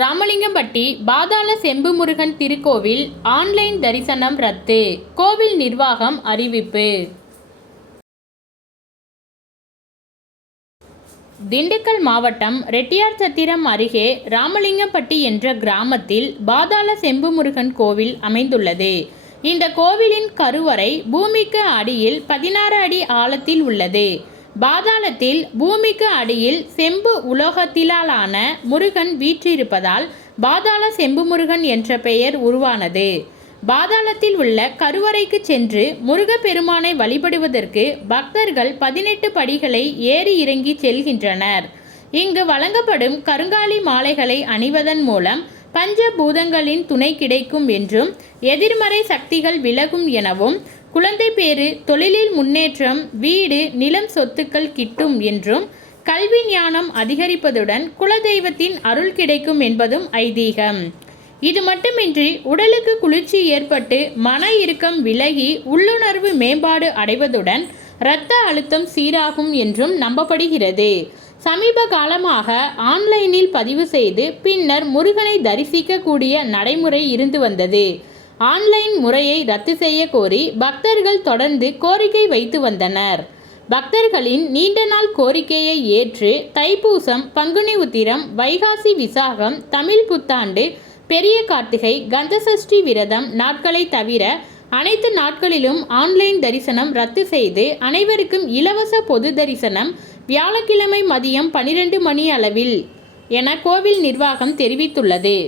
ராமலிங்கம்பட்டி பாதாள செம்பு முருகன் திருக்கோவில் ஆன்லைன் தரிசனம் ரத்து. கோவில் நிர்வாகம் அறிவிப்பு. திண்டுக்கல் மாவட்டம் ரெட்டியார்சத்திரம் அருகே ராமலிங்கம்பட்டி என்ற கிராமத்தில் பாதாள செம்பு முருகன் கோவில் அமைந்துள்ளது. இந்த கோவிலின் கருவறை பூமிக்கு அடியில் 16 அடி ஆழத்தில் உள்ளது. பாதாளத்தில் பூமிக்கு அடியில் செம்பு உலோகத்திலான முருகன் வீற்றிருப்பதால் பாதாள செம்பு முருகன் என்ற பெயர் உருவானது. பாதாளத்தில் உள்ள கருவறைக்கு சென்று முருகப்பெருமானை வழிபடுவதற்கு பக்தர்கள் 18 படிகளை ஏறி இறங்கி செல்கின்றனர். இங்கு வழங்கப்படும் கருங்காலி மாலைகளை அணிவதன் மூலம் பஞ்சபூதங்களின் துணை கிடைக்கும் என்றும், எதிர்மறை சக்திகள் விலகும் எனவும், குழந்தை பேறு, தொழிலில் முன்னேற்றம், வீடு, நிலம், சொத்துக்கள் கிட்டும் என்றும், கல்வி ஞானம் அதிகரிப்பதுடன் குலதெய்வத்தின் அருள் கிடைக்கும் என்பதும் ஐதீகம். இது மட்டுமின்றி உடலுக்கு குளிர்ச்சி ஏற்பட்டு மன இறுக்கம் விலகி உள்ளுணர்வு மேம்பாடு அடைவதுடன் இரத்த அழுத்தம் சீராகும் என்றும் நம்பப்படுகிறது. சமீப காலமாக ஆன்லைனில் பதிவு செய்து பின்னர் முருகனை தரிசிக்கக்கூடிய நடைமுறை இருந்து வந்தது. ஆன்லைன் முறையை ரத்து செய்ய கோரி பக்தர்கள் தொடர்ந்து கோரிக்கை வைத்து வந்தனர். பக்தர்களின் நீண்ட நாள் கோரிக்கையை ஏற்று தைப்பூசம், பங்குனி உத்திரம், வைகாசி விசாகம், தமிழ் புத்தாண்டு, பெரிய கார்த்திகை, கந்தசஷ்டி விரதம் நாட்களை தவிர அனைத்து நாட்களிலும் ஆன்லைன் தரிசனம் ரத்து செய்து அனைவருக்கும் இலவச பொது தரிசனம் வியாழக்கிழமை மதியம் 12 மணி அளவில் என கோவில் நிர்வாகம் தெரிவித்துள்ளது.